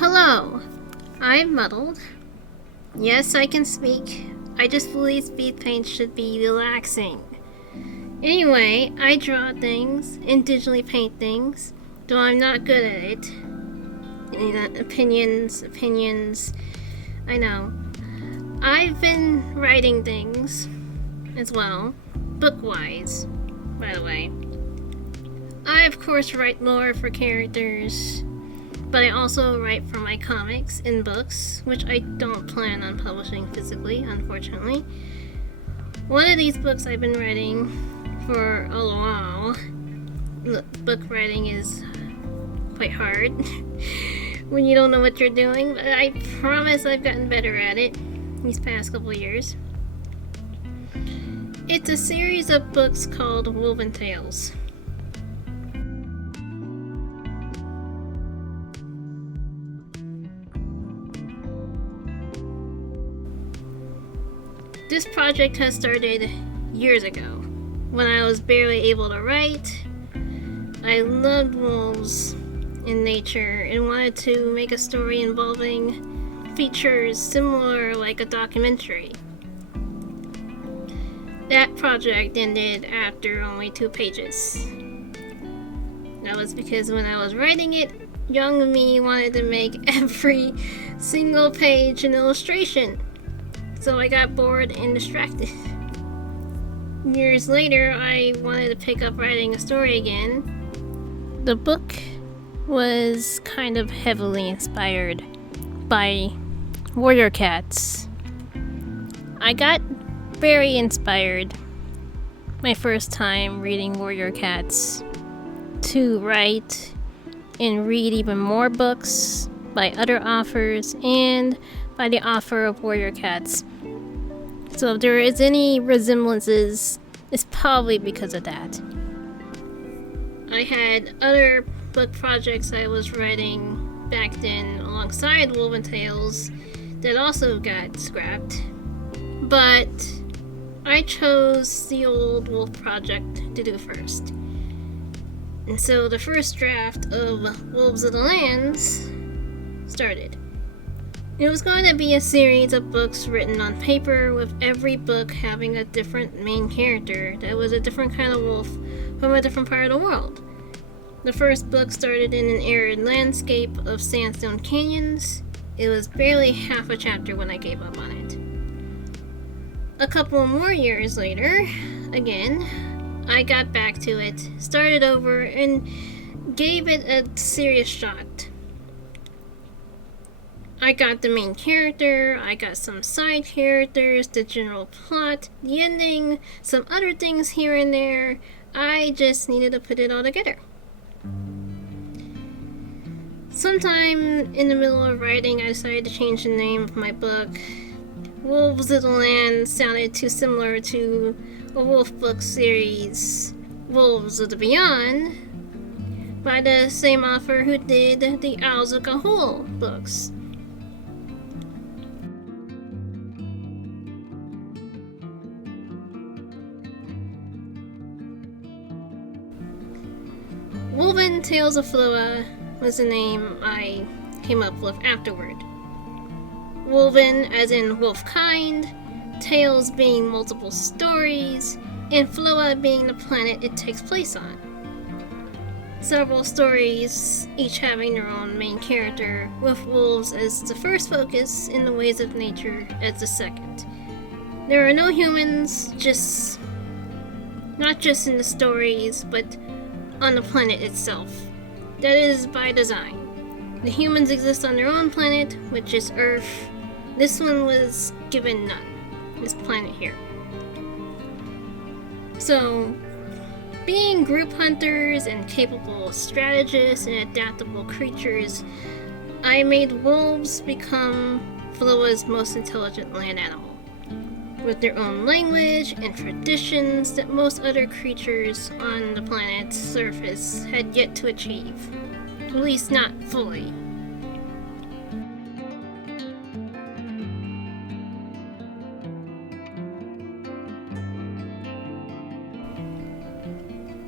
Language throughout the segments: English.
Hello, I'm Muddled. Yes, I can speak. I just believe speed paint should be relaxing. Anyway, I draw things and digitally paint things, though I'm not good at it. Opinions, I know. I've been writing things as well, book-wise, by the way. I, of course, write lore for characters, but I also write for my comics and books, which I don't plan on publishing physically, unfortunately. One of these books I've been writing for a while. Book writing is quite hard when you don't know what you're doing, but I promise I've gotten better at it these past couple years. It's a series of books called Wolven Tales. This project has started years ago, when I was barely able to write. I loved wolves in nature and wanted to make a story involving features similar like a documentary. That project ended after only 2 pages. That was because when I was writing it, young me wanted to make every single page an illustration. So I got bored and distracted. Years later, I wanted to pick up writing a story again. The book was kind of heavily inspired by warrior cats. I got very inspired my first time reading warrior cats to write and read even more books by other authors and by the author of warrior cats. So if there is any resemblances, it's probably because of that. I had other book projects I was writing back then alongside Wolven Tales that also got scrapped. But I chose the old Wolf project to do first. And so the first draft of Wolves of the Lands started. It was going to be a series of books written on paper, with every book having a different main character that was a different kind of wolf from a different part of the world. The first book started in an arid landscape of sandstone canyons. It was barely half a chapter when I gave up on it. A couple more years later, again, I got back to it, started over, and gave it a serious shot. I got the main character, I got some side characters, the general plot, the ending, some other things here and there. I just needed to put it all together. Sometime in the middle of writing, I decided to change the name of my book. Wolves of the Land sounded too similar to a wolf book series, Wolves of the Beyond, by the same author who did the Owls of Ga'Hoole books. Wolven Tales of Floa was the name I came up with afterward. Wolven as in wolf kind, tales being multiple stories, and Floa being the planet it takes place on. Several stories, each having their own main character, with wolves as the first focus and the ways of nature as the second. There are no humans, not just in the stories, but on the planet itself. That is by design. The humans exist on their own planet, which is Earth. This one was given none, this planet here. So, being group hunters and capable strategists and adaptable creatures, I made wolves become Floa's most intelligent land animal, with their own language and traditions that most other creatures on the planet's surface had yet to achieve, at least not fully.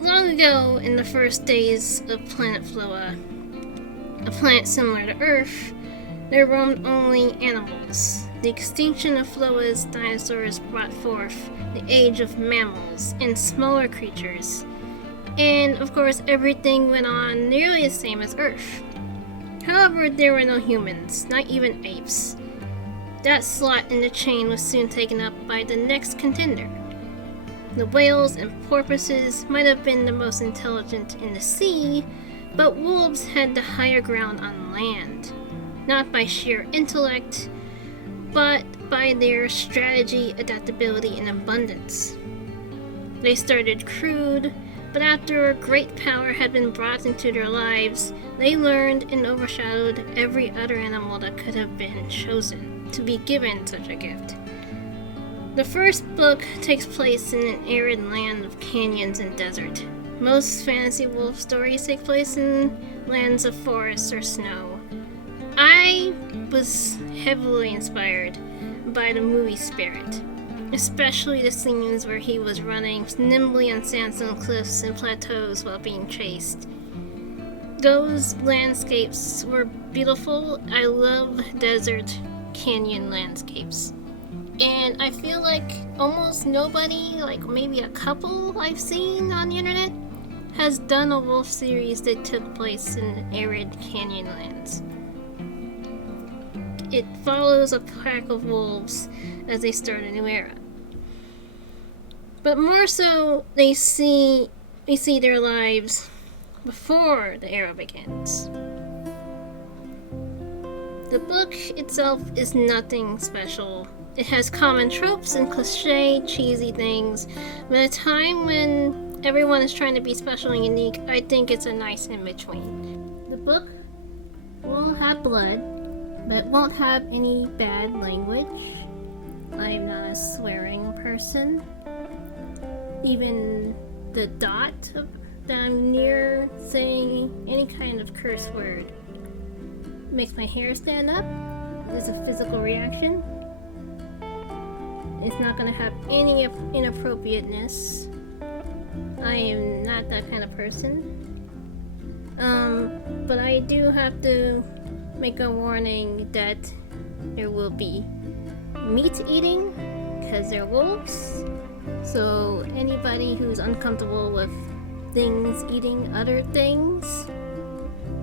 Long ago, in the first days of planet Floa, a planet similar to Earth, there roamed only animals. The extinction of Floa's dinosaurs brought forth the age of mammals and smaller creatures. And of course, everything went on nearly the same as Earth. However, there were no humans, not even apes. That slot in the chain was soon taken up by the next contender. The whales and porpoises might have been the most intelligent in the sea, but wolves had the higher ground on land, not by sheer intellect, but by their strategy, adaptability, and abundance. They started crude, but after great power had been brought into their lives, they learned and overshadowed every other animal that could have been chosen to be given such a gift. The first book takes place in an arid land of canyons and desert. Most fantasy wolf stories take place in lands of forests or snow. I was heavily inspired by the movie Spirit, especially the scenes where he was running nimbly on sandstone cliffs and plateaus while being chased. Those landscapes were beautiful. I love desert canyon landscapes. And I feel like almost nobody, like maybe a couple I've seen on the internet, has done a wolf series that took place in arid canyon lands. It follows a pack of wolves as they start a new era. But more so, we see their lives before the era begins. The book itself is nothing special. It has common tropes and cliche, cheesy things, but at a time when everyone is trying to be special and unique, I think it's a nice in-between. The book will have blood, but it won't have any bad language. I'm not a swearing person. Even the dot that I'm near saying any kind of curse word makes my hair stand up. It's a physical reaction. It's not going to have any inappropriateness. I am not that kind of person. But I do have to make a warning that there will be meat eating because they're wolves. So anybody who's uncomfortable with things eating other things,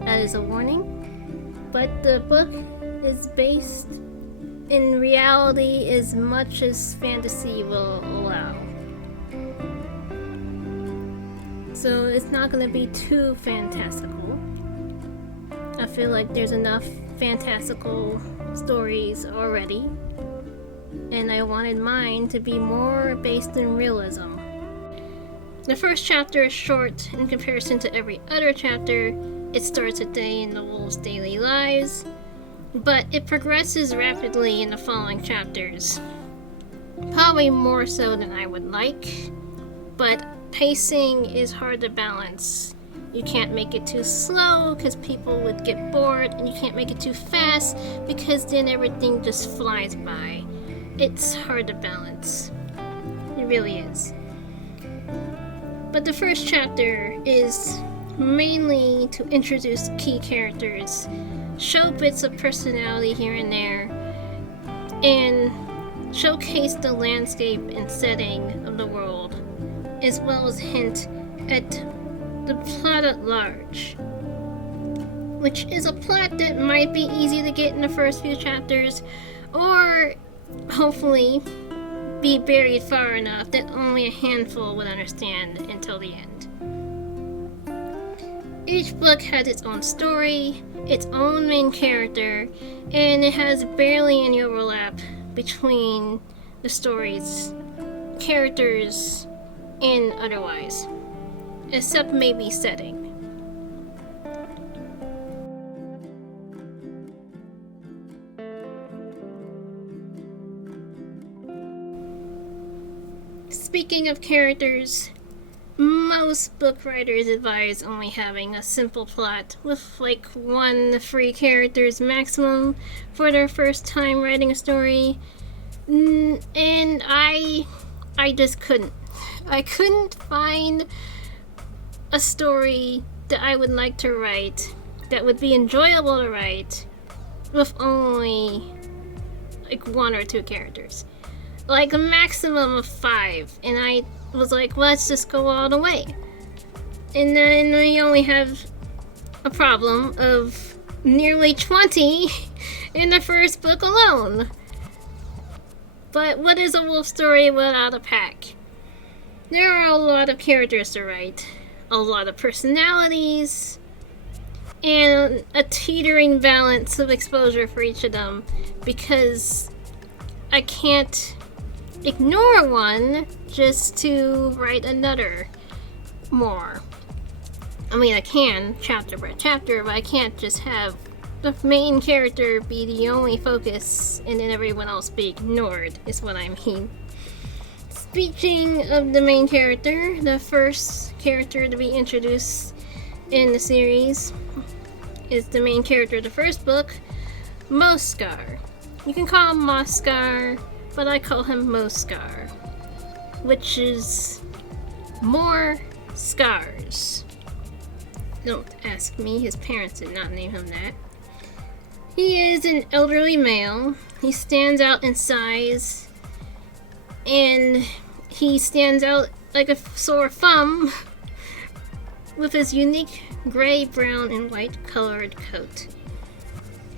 that is a warning. But the book is based in reality as much as fantasy will allow. So it's not going to be too fantastical. I feel like there's enough fantastical stories already, and I wanted mine to be more based in realism. The first chapter is short in comparison to every other chapter. It starts a day in the wolves' daily lives, but it progresses rapidly in the following chapters. Probably more so than I would like, but pacing is hard to balance. You can't make it too slow because people would get bored, and you can't make it too fast because then everything just flies by. It's hard to balance. It really is. But the first chapter is mainly to introduce key characters, show bits of personality here and there, and showcase the landscape and setting of the world, as well as hint at the plot at large, which is a plot that might be easy to get in the first few chapters, or hopefully be buried far enough that only a handful would understand until the end. Each book has its own story, its own main character, and it has barely any overlap between the stories, characters, and otherwise, except maybe setting. Speaking of characters, most book writers advise only having a simple plot with like 1 to 3 characters maximum for their first time writing a story. And I just couldn't. I couldn't find a story that I would like to write, that would be enjoyable to write, with only like 1 or 2 characters. Like a maximum of 5. And I was like, let's just go all the way. And then we only have a problem of nearly 20 in the first book alone. But what is a wolf story without a pack? There are a lot of characters to write, a lot of personalities, and a teetering balance of exposure for each of them, because I can't ignore one just to write another more. I mean, I can, chapter by chapter, but I can't just have the main character be the only focus and then everyone else be ignored, is what I mean. Speaking of the main character, the first character to be introduced in the series is the main character of the first book, Moskar. You can call him Moskar, but I call him Moskar, which is more scars. Don't ask me, his parents did not name him that. He is an elderly male. He stands out in size, and he stands out like a sore thumb with his unique gray, brown, and white colored coat.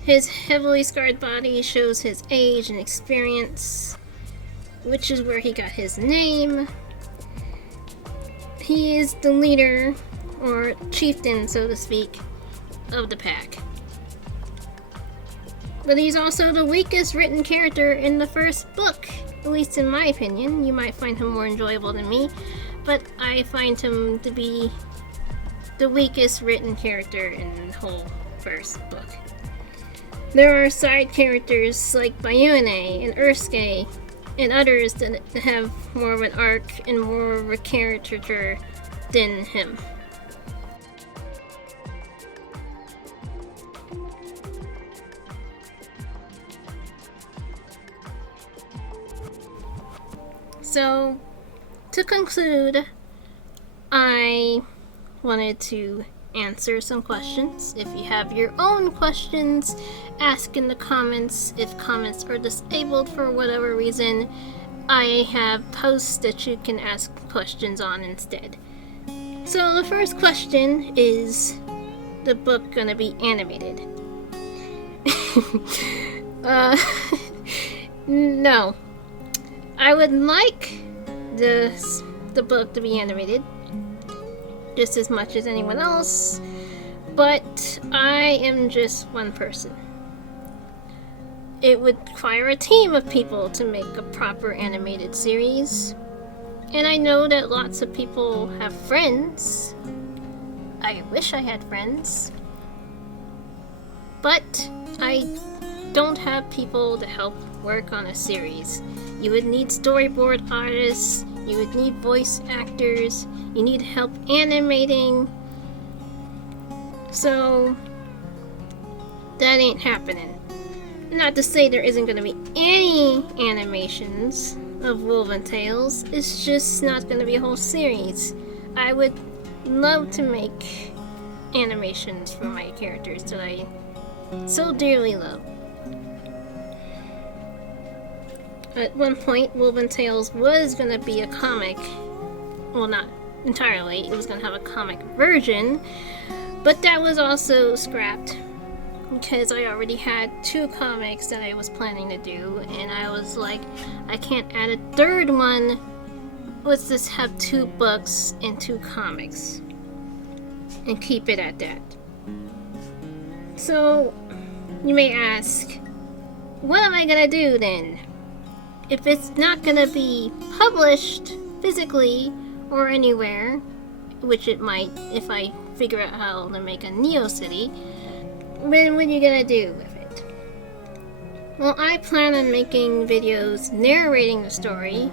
His heavily scarred body shows his age and experience, which is where he got his name. He is the leader, or chieftain, so to speak, of the pack. But he's also the weakest written character in the first book, at least in my opinion. You might find him more enjoyable than me, but I find him to be the weakest written character in the whole first book. There are side characters like Bayune and Ursuke and others that have more of an arc and more of a caricature than him. So, to conclude, I wanted to answer some questions. If you have your own questions, ask in the comments. If comments are disabled for whatever reason, I have posts that you can ask questions on instead. So the first question is the book gonna be animated? No. I would like the book to be animated just as much as anyone else, but I am just one person. It would require a team of people to make a proper animated series, and I know that lots of people have friends. I wish I had friends, but I don't have people to help work on a series. You would need storyboard artists, you would need voice actors, you need help animating. So that ain't happening. Not to say there isn't going to be any animations of Wolven Tales, it's just not going to be a whole series. I would love to make animations for my characters that I so dearly love. At one point, Wolven Tales was going to be a comic. Well, not entirely. It was going to have a comic version. But that was also scrapped. Because I already had 2 comics that I was planning to do. And I was like, I can't add a 3rd one. Let's just have 2 books and 2 comics. And keep it at that. So, you may ask, what am I going to do then? If it's not going to be published physically or anywhere, which it might if I figure out how to make a Neo City, then what are you going to do with it? Well, I plan on making videos narrating the story,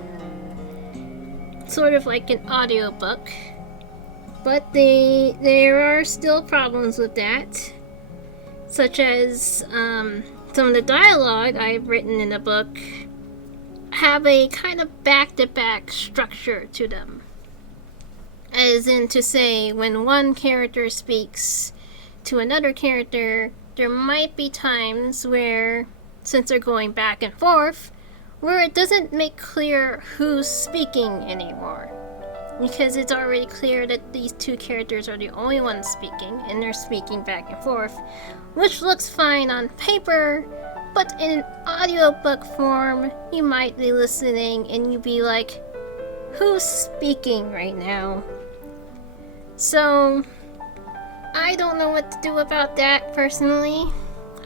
sort of like an audiobook, but there are still problems with that, such as some of the dialogue I've written in the book have a kind of back-to-back structure to them. As in to say, when one character speaks to another character, there might be times where, since they're going back and forth, where it doesn't make clear who's speaking anymore. Because it's already clear that these two characters are the only ones speaking, and they're speaking back and forth, which looks fine on paper, but in an audiobook form, you might be listening and you'd be like, who's speaking right now? So, I don't know what to do about that personally.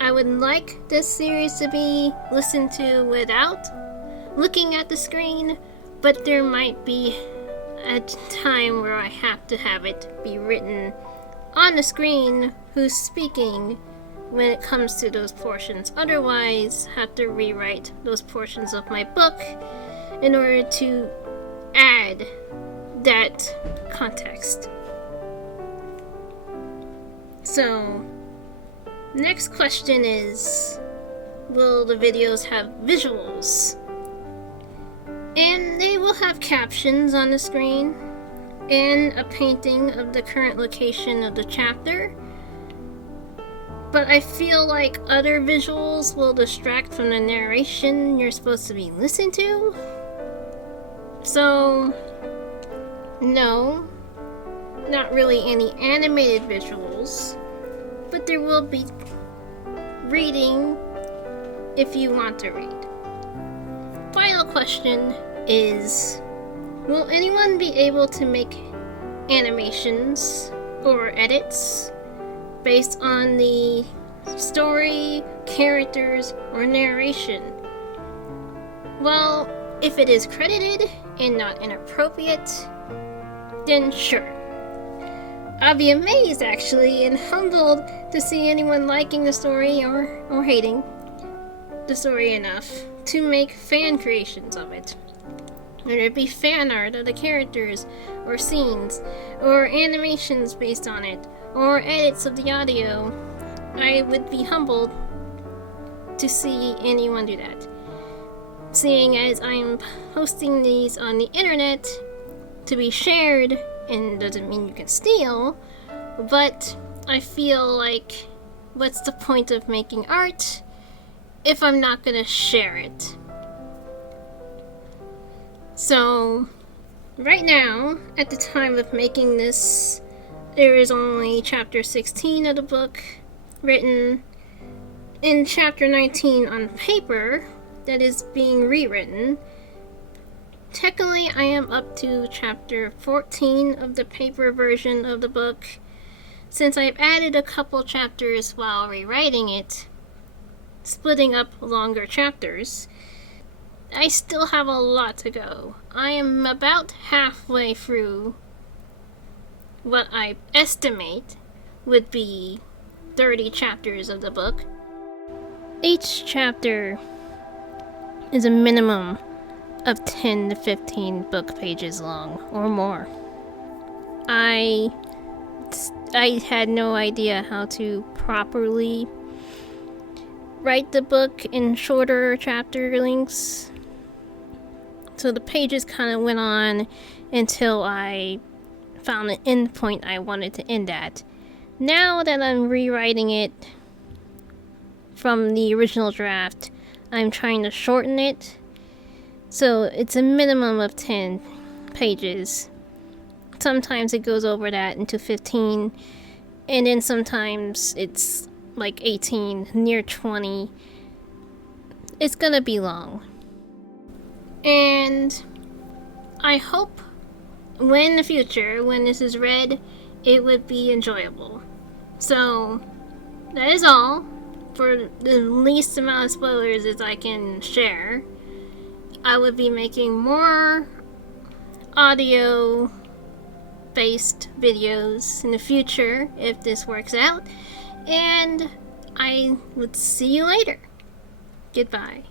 I would like this series to be listened to without looking at the screen, but there might be a time where I have to have it be written on the screen who's speaking when it comes to those portions. Otherwise, have to rewrite those portions of my book in order to add that context. So, next question is, will the videos have visuals? And they will have captions on the screen and a painting of the current location of the chapter. But I feel like other visuals will distract from the narration you're supposed to be listening to. So, no, not really any animated visuals, but there will be reading if you want to read. Final question is, will anyone be able to make animations or edits based on the story, characters, or narration? Well, if it is credited and not inappropriate, then sure. I'll be amazed actually and humbled to see anyone liking the story or hating the story enough to make fan creations of it. Whether it be fan art of the characters, or scenes, or animations based on it, or edits of the audio, I would be humbled to see anyone do that. Seeing as I'm posting these on the internet to be shared, and doesn't mean you can steal, but I feel like, what's the point of making art if I'm not gonna share it? So, right now, at the time of making this, there is only chapter 16 of the book written, and chapter 19 on paper that is being rewritten. Technically, I am up to chapter 14 of the paper version of the book, since I've added a couple chapters while rewriting it, splitting up longer chapters. I still have a lot to go. I am about halfway through what I estimate would be 30 chapters of the book. Each chapter is a minimum of 10 to 15 book pages long or more. I had no idea how to properly write the book in shorter chapter lengths, so the pages kind of went on until I found an end point I wanted to end at. Now that I'm rewriting it from the original draft, I'm trying to shorten it, so it's a minimum of 10 pages. Sometimes it goes over that into 15, and then sometimes it's like 18, near 20. It's gonna be long. And I hope in the future, when this is read, it would be enjoyable. So, that is all for the least amount of spoilers as I can share. I would be making more audio based videos in the future if this works out, and I would see you later. Goodbye.